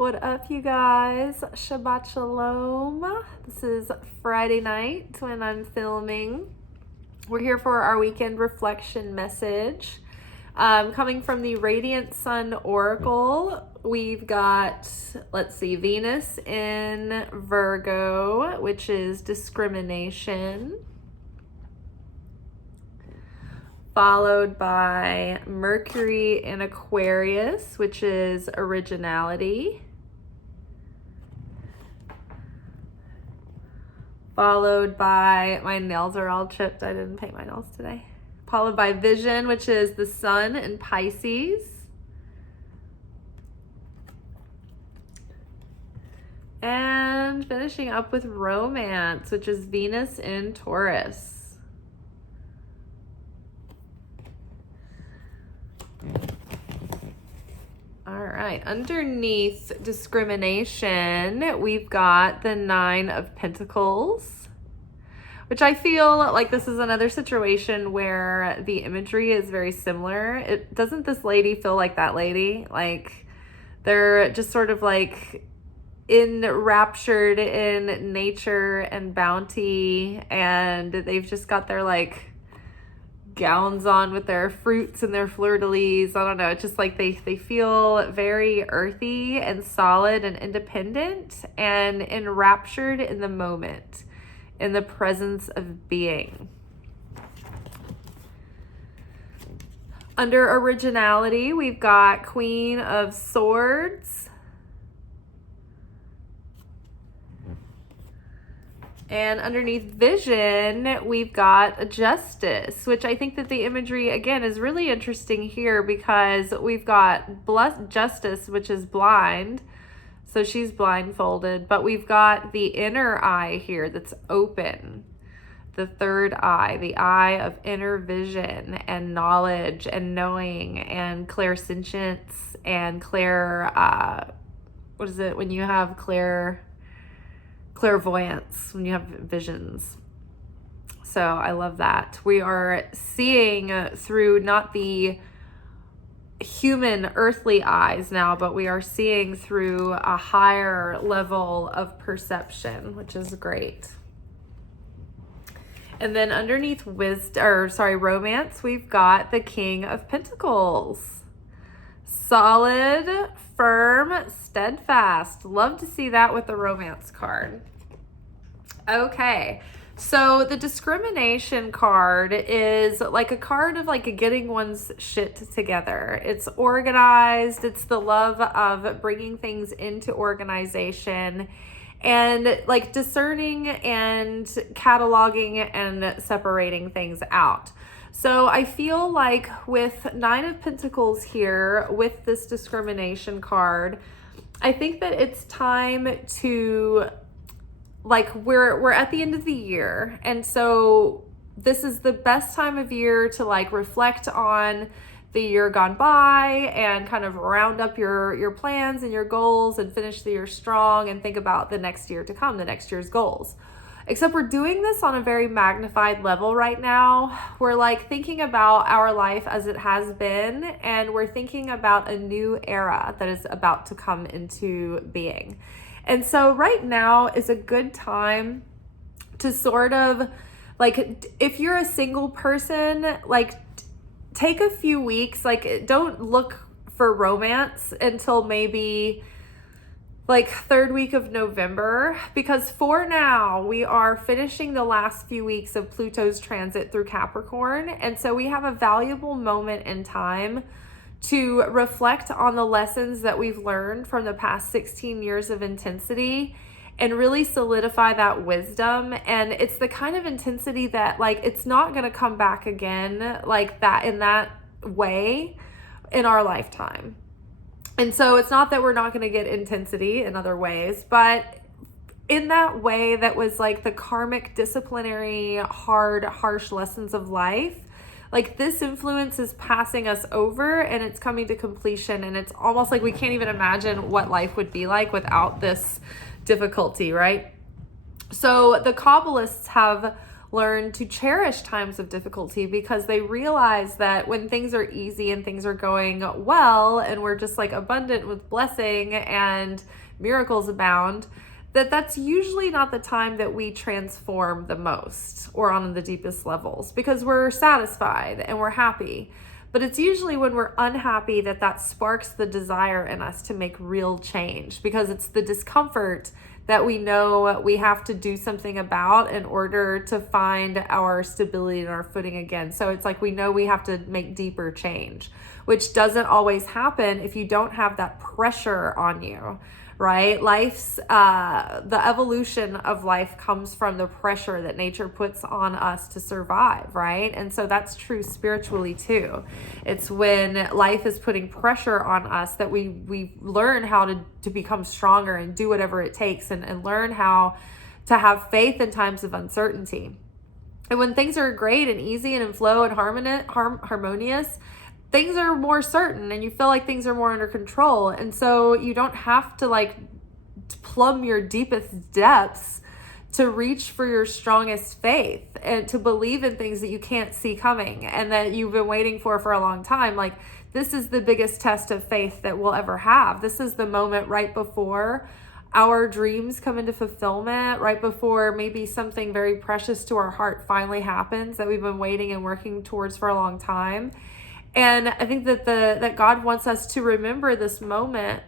What up, you guys? Shabbat Shalom. This is Friday night when I'm filming. We're here for our weekend reflection message. Coming from the Radiant Sun Oracle, we've got, Venus in Virgo, which is discrimination. Followed by Mercury in Aquarius, which is originality. Followed by, my nails are all chipped, I didn't paint my nails today. Followed by Vision, which is the Sun in Pisces. And finishing up with Romance, which is Venus in Taurus. All right, underneath discrimination, we've got the Nine of Pentacles, which I feel like this is another situation where the imagery is very similar. Doesn't this lady feel like that lady? Like they're just sort of like enraptured in nature and bounty, and they've just got their like gowns on with their fruits and their fleur-de-lis. I don't know. It's just like they feel very earthy and solid and independent and enraptured in the moment, in the presence of being. Under originality, we've got Queen of Swords. And underneath Vision, we've got Justice, which I think that the imagery, again, is really interesting here because we've got Justice, which is blind. So she's blindfolded, but we've got the inner eye here that's open. The third eye, the eye of inner vision and knowledge and knowing and clairsentience and what is it when you have clairvoyance, when you have visions. So I love that. We are seeing through not the human earthly eyes now, but we are seeing through a higher level of perception, which is great. And then underneath Romance, we've got the King of Pentacles. Solid, firm, steadfast. Love to see that with the Romance card. Okay, so the discrimination card is like a card of like getting one's shit together. It's organized. It's the love of bringing things into organization and like discerning and cataloging and separating things out. So I feel like with Nine of Pentacles here, with this discrimination card, I think that it's time to, like, we're at the end of the year. And so this is the best time of year to like reflect on the year gone by and kind of round up your plans and your goals and finish the year strong and think about the next year to come, the next year's goals. Except we're doing this on a very magnified level right now. We're like thinking about our life as it has been, and we're thinking about a new era that is about to come into being. And so right now is a good time to sort of like, if you're a single person, like take a few weeks, like don't look for romance until maybe like third week of November, because for now we are finishing the last few weeks of Pluto's transit through Capricorn. And so we have a valuable moment in time to reflect on the lessons that we've learned from the past 16 years of intensity and really solidify that wisdom. And it's the kind of intensity that like, it's not going to come back again like that in that way in our lifetime. And so it's not that we're not going to get intensity in other ways, but in that way that was like the karmic, disciplinary, hard, harsh lessons of life, like this influence is passing us over and it's coming to completion. And it's almost like we can't even imagine what life would be like without this difficulty, right? So the Kabbalists have learn to cherish times of difficulty, because they realize that when things are easy and things are going well and we're just like abundant with blessing and miracles abound, that's usually not the time that we transform the most or on the deepest levels, because we're satisfied and we're happy. But it's usually when we're unhappy that sparks the desire in us to make real change, because it's the discomfort that we know we have to do something about in order to find our stability and our footing again. So it's like we know we have to make deeper change, which doesn't always happen if you don't have that pressure on you, right? The evolution of life comes from the pressure that nature puts on us to survive, right? And so that's true spiritually too. It's when life is putting pressure on us that we learn how to become stronger and do whatever it takes, and learn how to have faith in times of uncertainty. And when things are great and easy and in flow and harmonious, things are more certain and you feel like things are more under control. And so you don't have to like plumb your deepest depths to reach for your strongest faith and to believe in things that you can't see coming and that you've been waiting for a long time. Like, this is the biggest test of faith that we'll ever have. This is the moment right before our dreams come into fulfillment, right before maybe something very precious to our heart finally happens that we've been waiting and working towards for a long time. And I think that God wants us to remember this moment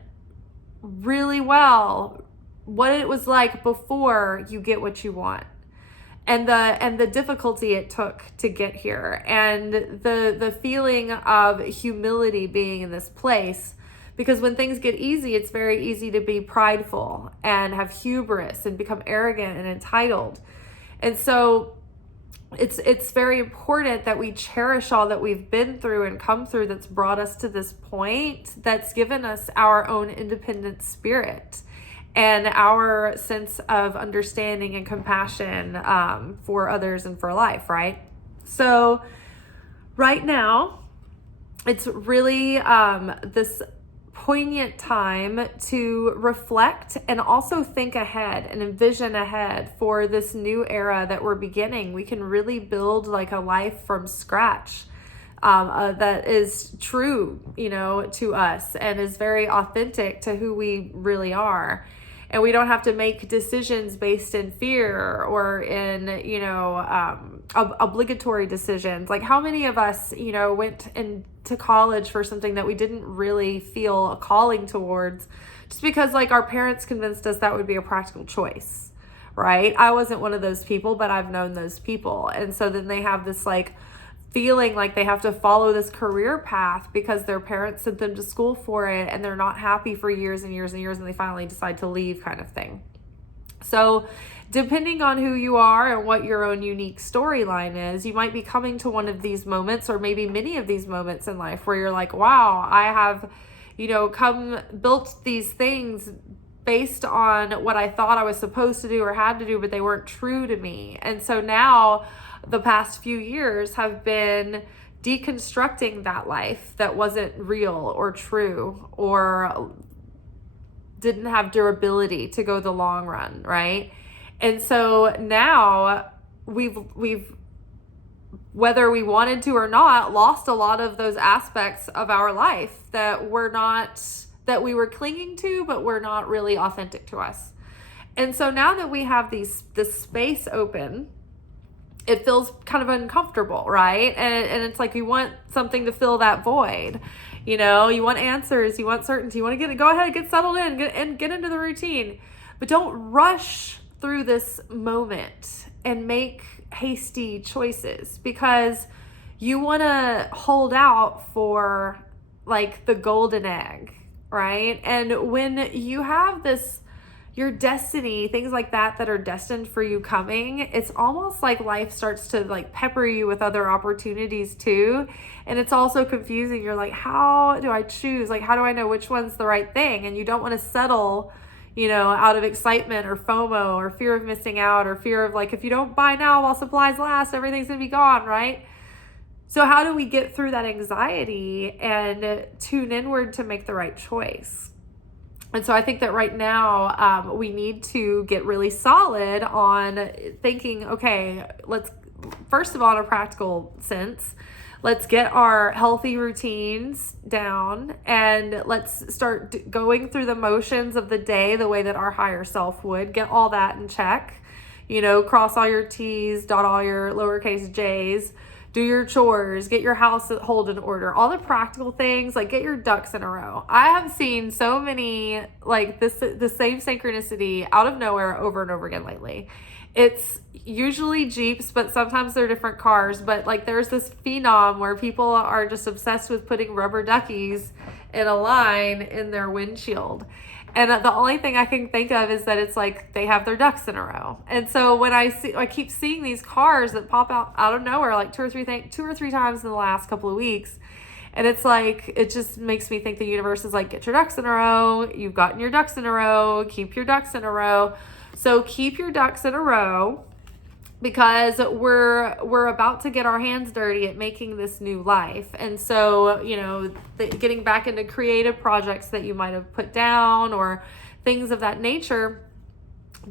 really well, what it was like before you get what you want, and the difficulty it took to get here, and the feeling of humility being in this place. Because when things get easy, it's very easy to be prideful and have hubris and become arrogant and entitled. And so it's very important that we cherish all that we've been through and come through that's brought us to this point, that's given us our own independent spirit and our sense of understanding and compassion for others and for life, right? So right now, it's really this poignant time to reflect and also think ahead and envision ahead for this new era that we're beginning. We can really build like a life from scratch that is true, to us and is very authentic to who we really are. And we don't have to make decisions based in fear or in, obligatory decisions. Like, how many of us, went into college for something that we didn't really feel a calling towards, just because like our parents convinced us that would be a practical choice, right? I wasn't one of those people, but I've known those people. And so then they have this like feeling like they have to follow this career path because their parents sent them to school for it, and they're not happy for years and years and years, and they finally decide to leave, kind of thing. So depending on who you are and what your own unique storyline is, you might be coming to one of these moments, or maybe many of these moments in life, where you're like, wow, I have, built these things based on what I thought I was supposed to do or had to do, but they weren't true to me. And so now the past few years have been deconstructing that life that wasn't real or true or didn't have durability to go the long run, right? And so now we've whether we wanted to or not, lost a lot of those aspects of our life that we were clinging to, but were not really authentic to us. And so now that we have this space open, it feels kind of uncomfortable, right? And it's like you want something to fill that void. You want answers, you want certainty, you want to go ahead and get settled in, get into the routine. But don't rush through this moment and make hasty choices, because you want to hold out for like the golden egg, right? And when you have your destiny, things like that are destined for you coming, it's almost like life starts to like pepper you with other opportunities too. And it's also confusing. You're like, how do I choose? Like, how do I know which one's the right thing? And you don't want to settle, out of excitement or FOMO or fear of missing out, or fear of like, if you don't buy now while supplies last, everything's gonna be gone, right? So how do we get through that anxiety and tune inward to make the right choice? And so I think that right now we need to get really solid on thinking, okay, let's first of all, in a practical sense, let's get our healthy routines down and let's start going through the motions of the day the way that our higher self would. Get all that in check. Cross all your T's, dot all your lowercase j's, do your chores, get your household in order, all the practical things, like get your ducks in a row. I have seen so many, like the same synchronicity out of nowhere over and over again lately. It's usually Jeeps, but sometimes they're different cars. But like there's this phenom where people are just obsessed with putting rubber duckies in a line in their windshield. And the only thing I can think of is that it's like they have their ducks in a row. And so when I keep seeing these cars that pop out of nowhere, like two or three times in the last couple of weeks. And it's like, it just makes me think the universe is like, get your ducks in a row. You've gotten your ducks in a row. Keep your ducks in a row. So keep your ducks in a row, because we're about to get our hands dirty at making this new life. And so, getting back into creative projects that you might have put down or things of that nature,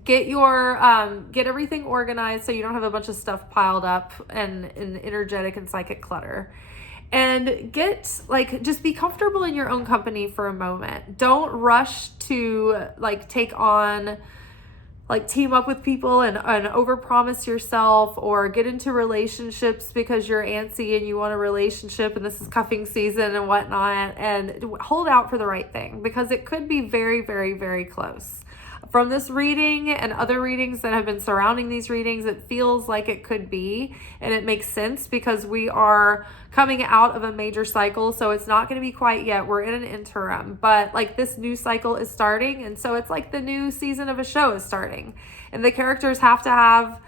get everything organized so you don't have a bunch of stuff piled up and energetic and psychic clutter. And just be comfortable in your own company for a moment. Don't rush to take on, team up with people and overpromise yourself, or get into relationships because you're antsy and you want a relationship and this is cuffing season and whatnot. And hold out for the right thing, because it could be very, very, very close. From this reading and other readings that have been surrounding these readings, it feels like it could be, and it makes sense because we are coming out of a major cycle. So it's not going to be quite yet. We're in an interim, but this new cycle is starting. And so it's like the new season of a show is starting, and the characters have to have,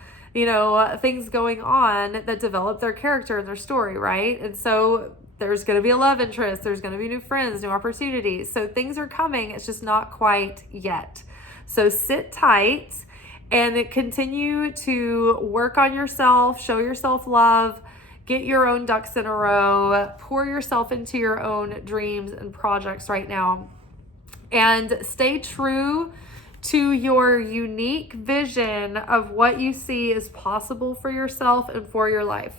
things going on that develop their character and their story, right? And so there's going to be a love interest. There's going to be new friends, new opportunities. So things are coming. It's just not quite yet. So sit tight and continue to work on yourself, show yourself love, get your own ducks in a row, pour yourself into your own dreams and projects right now, and stay true to your unique vision of what you see is possible for yourself and for your life.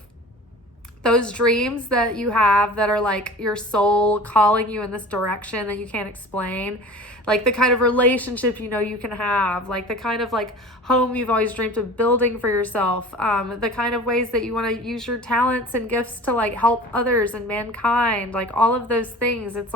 Those dreams that you have that are like your soul calling you in this direction that you can't explain, like the kind of relationship you can have, like the kind of home you've always dreamed of building for yourself, the kind of ways that you want to use your talents and gifts to help others and mankind, all of those things. It's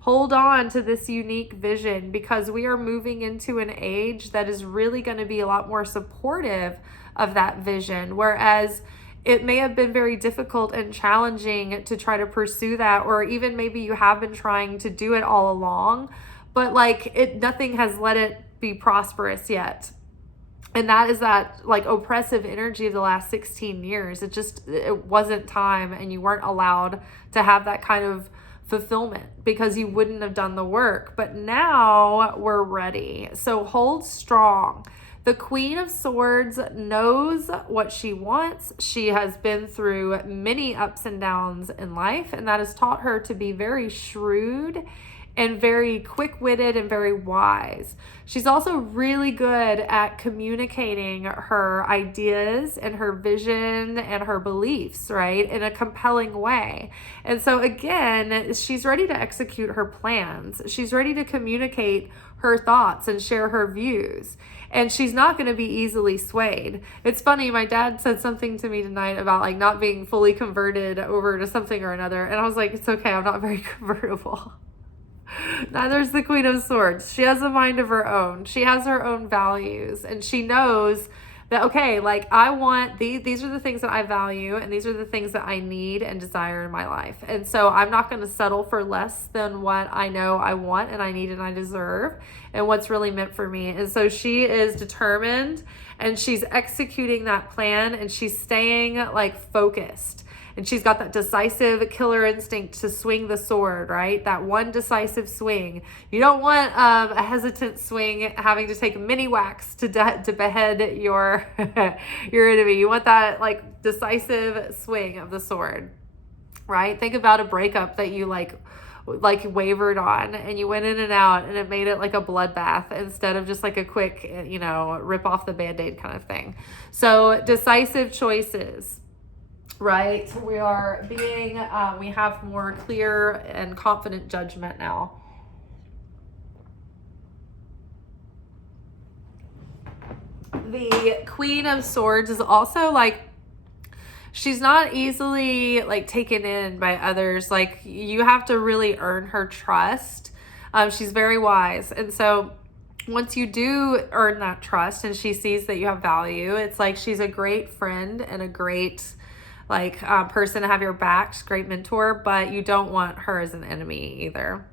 hold on to this unique vision, because we are moving into an age that is really going to be a lot more supportive of that vision, whereas it may have been very difficult and challenging to try to pursue that, or even maybe you have been trying to do it all along, but nothing has let it be prosperous yet. And that is that oppressive energy of the last 16 years. It wasn't time, and you weren't allowed to have that kind of fulfillment because you wouldn't have done the work. But now we're ready. So hold strong. The Queen of Swords knows what she wants. She has been through many ups and downs in life, and that has taught her to be very shrewd and very quick-witted and very wise. She's also really good at communicating her ideas and her vision and her beliefs, right, in a compelling way. And so again, she's ready to execute her plans. She's ready to communicate her thoughts and share her views. And she's not going to be easily swayed. It's funny, my dad said something to me tonight about not being fully converted over to something or another. And I was like, it's okay, I'm not very convertible. Neither's the Queen of Swords. She has a mind of her own. She has her own values, and she knows that, okay, I want these are the things that I value, and these are the things that I need and desire in my life. And so I'm not going to settle for less than what I know I want and I need and I deserve and what's really meant for me. And so she is determined, and she's executing that plan, and she's staying focused. And she's got that decisive killer instinct to swing the sword, right? That one decisive swing. You don't want a hesitant swing having to take many whacks to behead your your enemy. You want that decisive swing of the sword, right? Think about a breakup that you wavered on, and you went in and out, and it made it like a bloodbath instead of just a quick, rip off the Band-Aid kind of thing. So decisive choices. right? We are being, we have more clear and confident judgment now. The Queen of Swords is also like, she's not easily like taken in by others. Like, you have to really earn her trust. She's very wise. And so once you do earn that trust and she sees that you have value, it's like she's a great friend and a great like person to have your back. She's a great mentor, but you don't want her as an enemy either.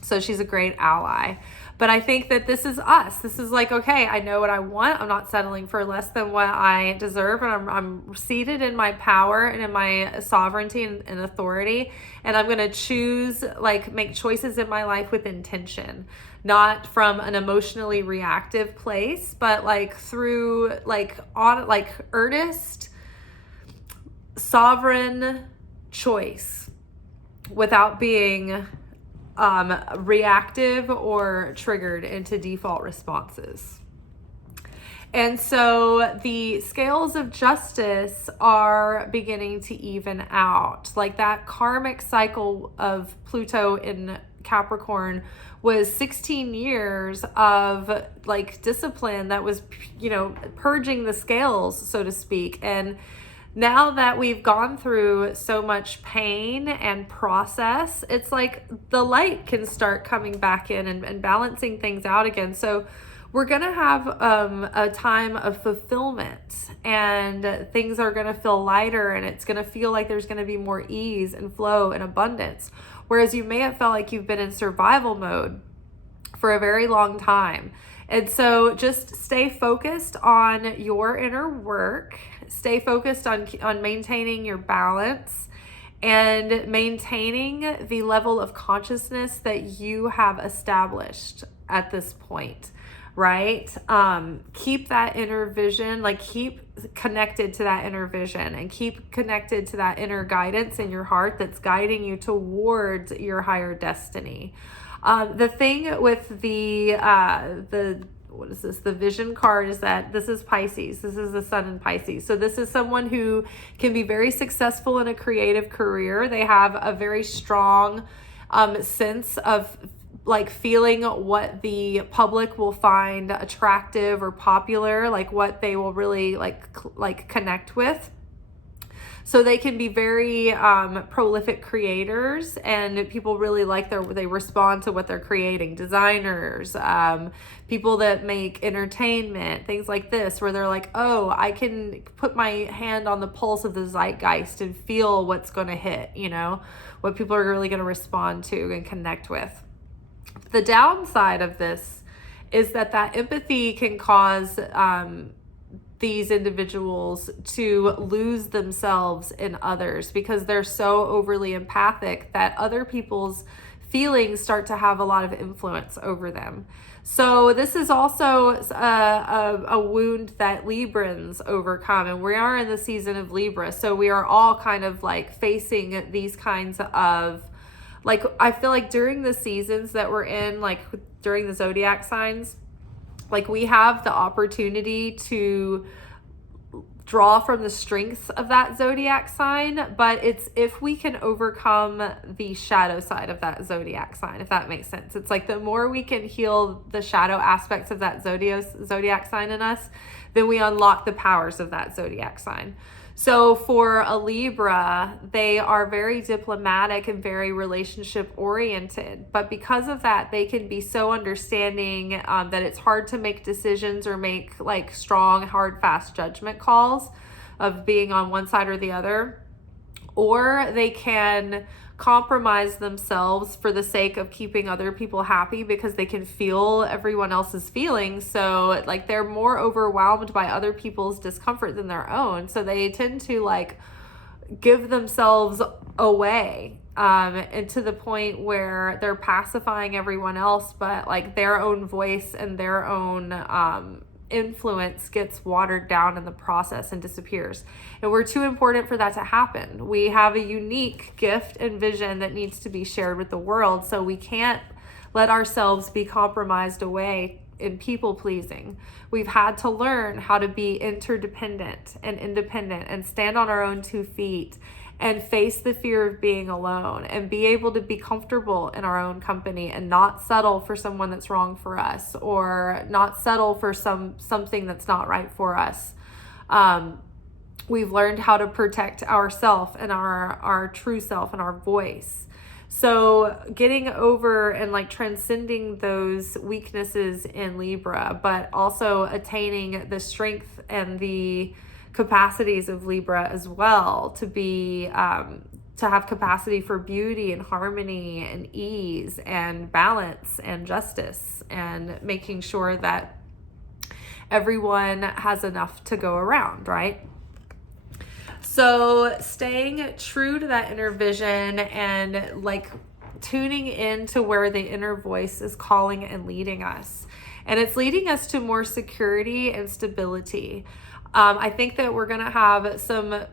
So she's a great ally. But I think that this is us. This is like, okay, I know what I want. I'm not settling for less than what I deserve. And I'm seated in my power and in my sovereignty and authority. And I'm going to choose, like, make choices in my life with intention, not from an emotionally reactive place, but like through like on like earnest, sovereign choice without being reactive or triggered into default responses. And so the scales of justice are beginning to even out. Like, that karmic cycle of Pluto in Capricorn was 16 years of like discipline that was, you know, purging the scales, so to speak. And now that we've gone through so much pain and process, it's like the light can start coming back in and balancing things out again. So we're going to have a time of fulfillment, and things are going to feel lighter, and it's going to feel like there's going to be more ease and flow and abundance. Whereas you may have felt like you've been in survival mode for a very long time. And so just stay focused on your inner work. Stay focused on maintaining your balance and maintaining the level of consciousness that you have established at this point, right? Keep that inner vision, like keep connected to that inner vision and keep connected to that inner guidance in your heart that's guiding you towards your higher destiny. The thing with the what is this? The vision card is that this is Pisces. This is the sun in Pisces. So this is someone who can be very successful in a creative career. They have a very strong sense of like feeling what the public will find attractive or popular, like what they will really like connect with. So they can be very prolific creators, and people really like they respond to what they're creating. Designers, people that make entertainment, things like this, where they're like, oh, I can put my hand on the pulse of the zeitgeist and feel what's going to hit, you know, what people are really going to respond to and connect with. The downside of this is that empathy can cause these individuals to lose themselves in others because they're so overly empathic that other people's feelings start to have a lot of influence over them. So this is also a wound that Librans overcome, and we are in the season of Libra, so we are all kind of like facing these kinds of, like, I feel like during the seasons that we're in, like during the zodiac signs, like we have the opportunity to draw from the strengths of that zodiac sign, but it's if we can overcome the shadow side of that zodiac sign, if that makes sense. It's like the more we can heal the shadow aspects of that zodiac sign in us, then we unlock the powers of that zodiac sign. So for a Libra, they are very diplomatic and very relationship oriented. But because of that, they can be so understanding that it's hard to make decisions or make like strong, hard, fast judgment calls of being on one side or the other. Or they can compromise themselves for the sake of keeping other people happy because they can feel everyone else's feelings. So like they're more overwhelmed by other people's discomfort than their own. So they tend to like give themselves away and to the point where they're pacifying everyone else, but like their own voice and their own influence gets watered down in the process and disappears. And we're too important for that to happen. We have a unique gift and vision that needs to be shared with the world, so we can't let ourselves be compromised away in people pleasing. We've had to learn how to be interdependent and independent and stand on our own 2 feet and face the fear of being alone and be able to be comfortable in our own company and not settle for someone that's wrong for us, or not settle for something that's not right for us. We've learned how to protect ourself and our true self and our voice. So getting over and like transcending those weaknesses in Libra, but also attaining the strength and the capacities of Libra as well, to be to have capacity for beauty and harmony and ease and balance and justice, and making sure that everyone has enough to go around, right? So staying true to that inner vision and like tuning into where the inner voice is calling and leading us. And it's leading us to more security and stability. I think that we're going to have some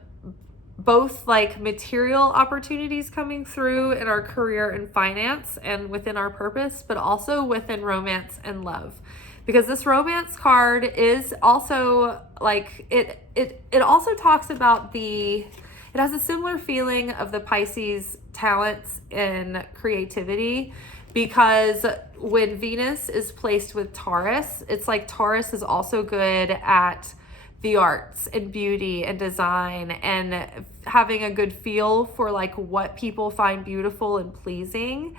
both like material opportunities coming through in our career and finance and within our purpose, but also within romance and love. Because this romance card is also like, it also talks about it has a similar feeling of the Pisces talents and creativity, because when Venus is placed with Taurus, it's like Taurus is also good at the arts and beauty and design and having a good feel for like what people find beautiful and pleasing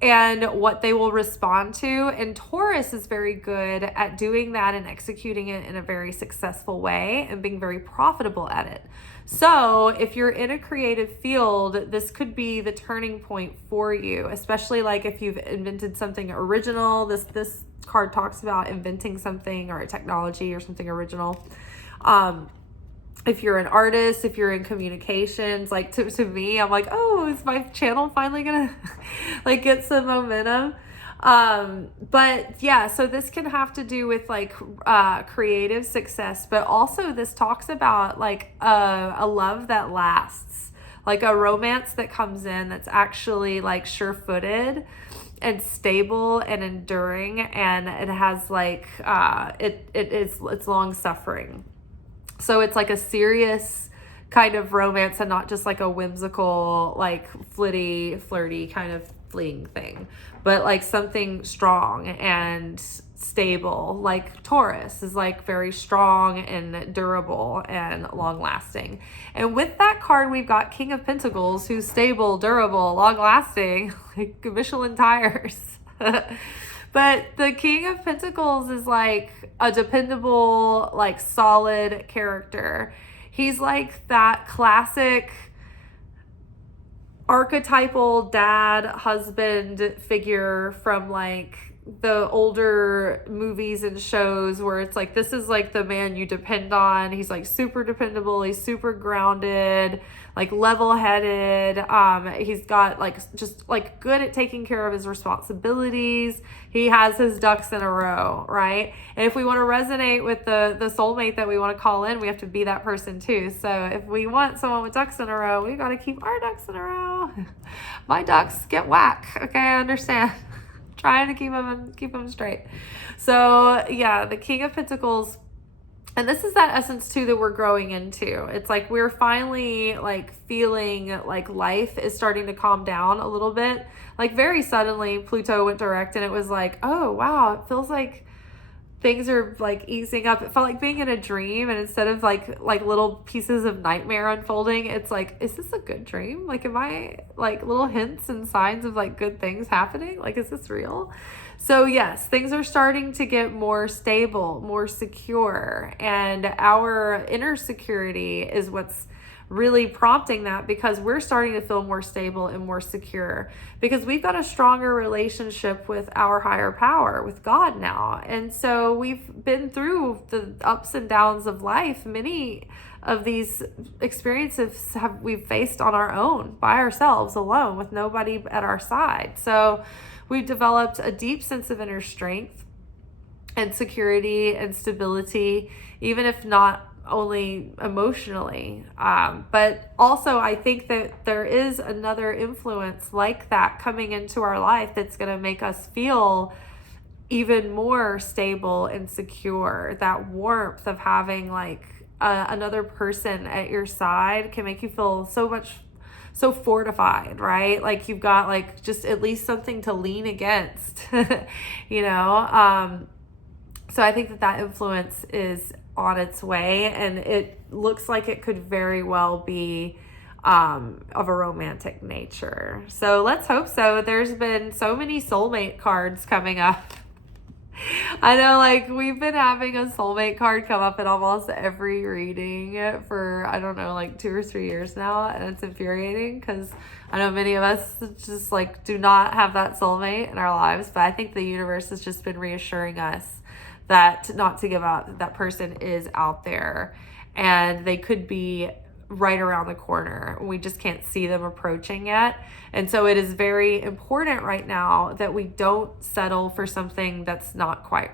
and what they will respond to. And Taurus is very good at doing that and executing it in a very successful way and being very profitable at it. So if you're in a creative field, this could be the turning point for you, especially like if you've invented something original. This card talks about inventing something or a technology or something original. If you're an artist, if you're in communications, like to me, I'm like, oh, is my channel finally gonna like get some momentum? But yeah, so this can have to do with like creative success, but also this talks about like a love that lasts, like a romance that comes in that's actually like sure-footed and stable and enduring, and it has like it's long suffering. So it's like a serious kind of romance and not just like a whimsical, like flirty kind of fling thing, but like something strong and stable. Like Taurus is like very strong and durable and long lasting. And with that card, we've got King of Pentacles, who's stable, durable, long lasting, like Michelin tires. But the King of Pentacles is like a dependable, like solid character. He's like that classic archetypal dad, husband figure from like the older movies and shows where it's like, this is like the man you depend on. He's like super dependable. He's super grounded, like level-headed. He's got like just like good at taking care of his responsibilities. He has his ducks in a row, right? And if we want to resonate with the soulmate that we want to call in, we have to be that person too. So if we want someone with ducks in a row, we got to keep our ducks in a row. My ducks get whack. Okay, I understand. Trying to keep them straight. So yeah, the King of Pentacles, and this is that essence too that we're growing into. It's like we're finally like feeling like life is starting to calm down a little bit. Like very suddenly Pluto went direct and it was like, oh wow, it feels like things are like easing up. It felt like being in a dream, and instead of like little pieces of nightmare unfolding, it's like, is this a good dream? Like, am I like little hints and signs of like good things happening? Like, is this real? So yes, things are starting to get more stable, more secure, and our inner security is what's really prompting that, because we're starting to feel more stable and more secure because we've got a stronger relationship with our higher power, with God now. And so we've been through the ups and downs of life. Many of these experiences we've faced on our own, by ourselves, alone, with nobody at our side. So we've developed a deep sense of inner strength and security and stability, even if not only emotionally. But also, I think that there is another influence like that coming into our life that's going to make us feel even more stable and secure. That warmth of having like another person at your side can make you feel so fortified, right? Like you've got like just at least something to lean against, you know? So I think that influence is on its way, and it looks like it could very well be of a romantic nature. So let's hope so. There's been so many soulmate cards coming up. I know, like, we've been having a soulmate card come up in almost every reading for, I don't know, like 2 or 3 years now. And it's infuriating because I know many of us just, like, do not have that soulmate in our lives. But I think the universe has just been reassuring us that not to give up, that person is out there and they could be right around the corner. We just can't see them approaching yet. And so it is very important right now that we don't settle for something that's not quite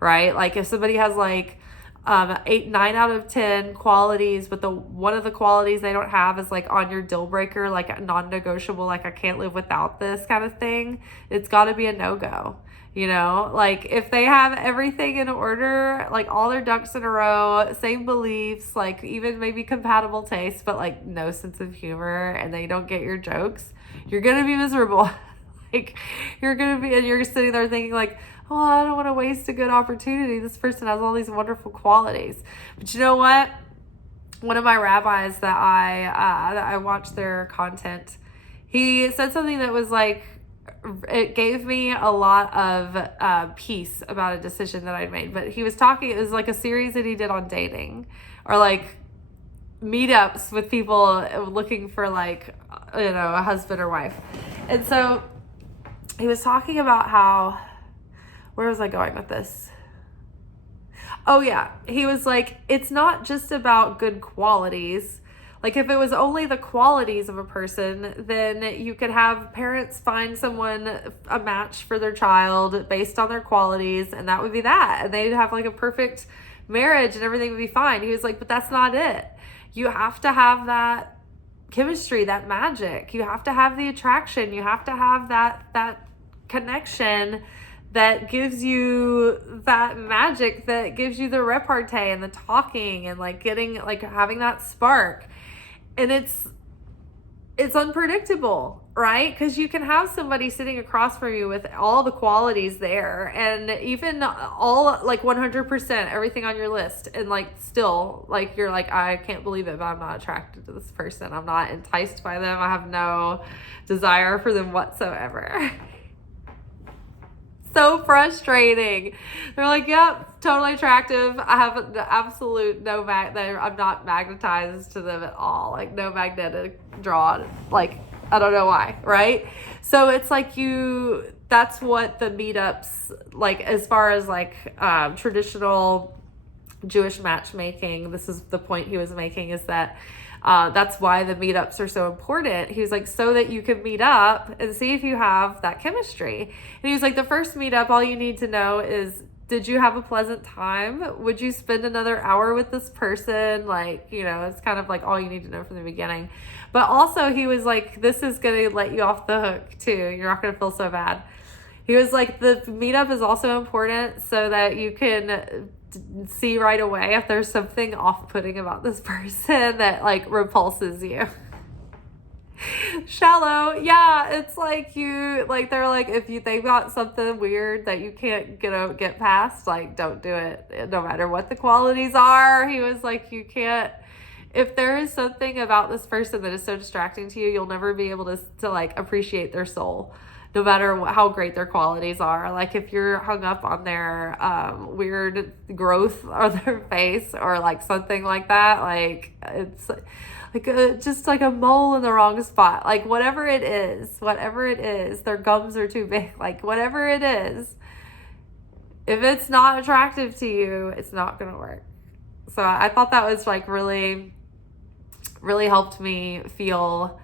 right? Like if somebody has like 8, 9 out of 10 qualities, but one of the qualities they don't have is like on your deal breaker, like a non-negotiable, like I can't live without this kind of thing, it's got to be a no-go. You know, like if they have everything in order, like all their ducks in a row, same beliefs, like even maybe compatible tastes, but like no sense of humor, and they don't get your jokes, you're going to be miserable. Like and you're sitting there thinking like, oh, I don't want to waste a good opportunity. This person has all these wonderful qualities. But you know what? One of my rabbis that I watched their content, he said something that was like, it gave me a lot of peace about a decision that I'd made. But he was talking, it was like a series that he did on dating, or like meetups with people looking for like, you know, a husband or wife. And so he was talking about how, where was I going with this? Oh yeah, he was like, it's not just about good qualities. Like if it was only the qualities of a person, then you could have parents find someone, a match for their child based on their qualities, and that would be that. And they'd have like a perfect marriage and everything would be fine. He was like, but that's not it. You have to have that chemistry, that magic. You have to have the attraction. You have to have that connection that gives you that magic, that gives you the repartee and the talking and like getting, like having that spark. And it's unpredictable, right? Because you can have somebody sitting across from you with all the qualities there, and even all like 100% everything on your list, and like still like you're like, I can't believe it, but I'm not attracted to this person. I'm not enticed by them. I have no desire for them whatsoever. So frustrating. They're like, yep, totally attractive. I have an absolute I'm not magnetized to them at all. Like no magnetic draw. Like, I don't know why, right? So it's like that's what the meetups, like as far as like traditional Jewish matchmaking, this is the point he was making, is that that's why the meetups are so important. He was like, so that you can meet up and see if you have that chemistry. And he was like, the first meetup, all you need to know is, did you have a pleasant time? Would you spend another hour with this person? Like, you know, it's kind of like all you need to know from the beginning. But also he was like, this is going to let you off the hook too. You're not going to feel so bad. He was like, the meetup is also important so that you can see right away if there's something off-putting about this person that like repulses you. Shallow. Yeah, it's like they're like, if they've got something weird that you can't get past, like don't do it no matter what the qualities are. He was like, you can't, if there is something about this person that is so distracting to you, you'll never be able to like appreciate their soul, no matter how great their qualities are. Like if you're hung up on their weird growth on their face or like something like that, like it's like just like a mole in the wrong spot, like whatever it is, their gums are too big, like whatever it is, if it's not attractive to you, it's not gonna work. So I thought that was like really, really helped me feel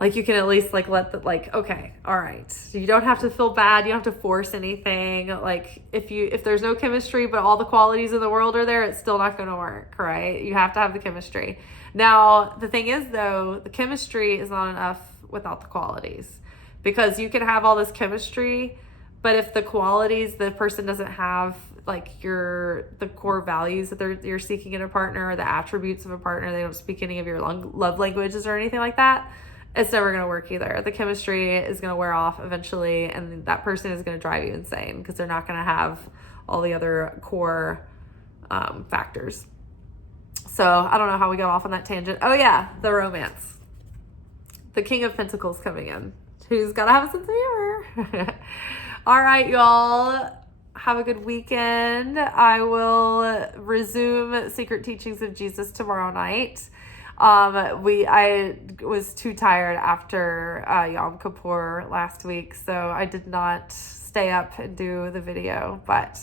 Like you can at least like let the like, okay, all right. You don't have to feel bad. You don't have to force anything. Like if there's no chemistry, but all the qualities in the world are there, it's still not going to work, right? You have to have the chemistry. Now, the thing is though, the chemistry is not enough without the qualities, because you can have all this chemistry, but if the qualities the person doesn't have, like the core values that you're seeking in a partner, or the attributes of a partner, they don't speak any of your love languages or anything like that, it's never going to work either. The chemistry is going to wear off eventually, and that person is going to drive you insane because they're not going to have all the other core factors. So I don't know how we got off on that tangent. Oh yeah, the romance. The King of Pentacles coming in, who's got to have a sense of humor. All right, y'all. Have a good weekend. I will resume Secret Teachings of Jesus tomorrow night. I was too tired after Yom Kippur last week, so I did not stay up and do the video. But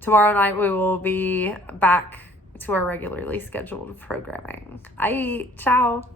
tomorrow night we will be back to our regularly scheduled programming. Ciao.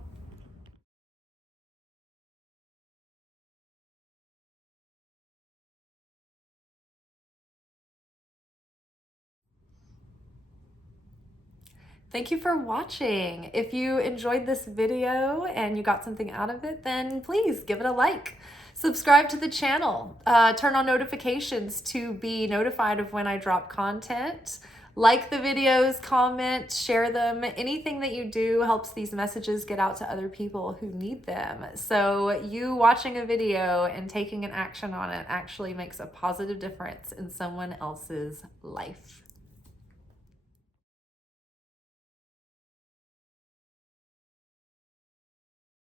Thank you for watching. If you enjoyed this video and you got something out of it, then please give it a like. Subscribe to the channel. Turn on notifications to be notified of when I drop content. Like the videos, comment, share them. Anything that you do helps these messages get out to other people who need them. So you watching a video and taking an action on it actually makes a positive difference in someone else's life.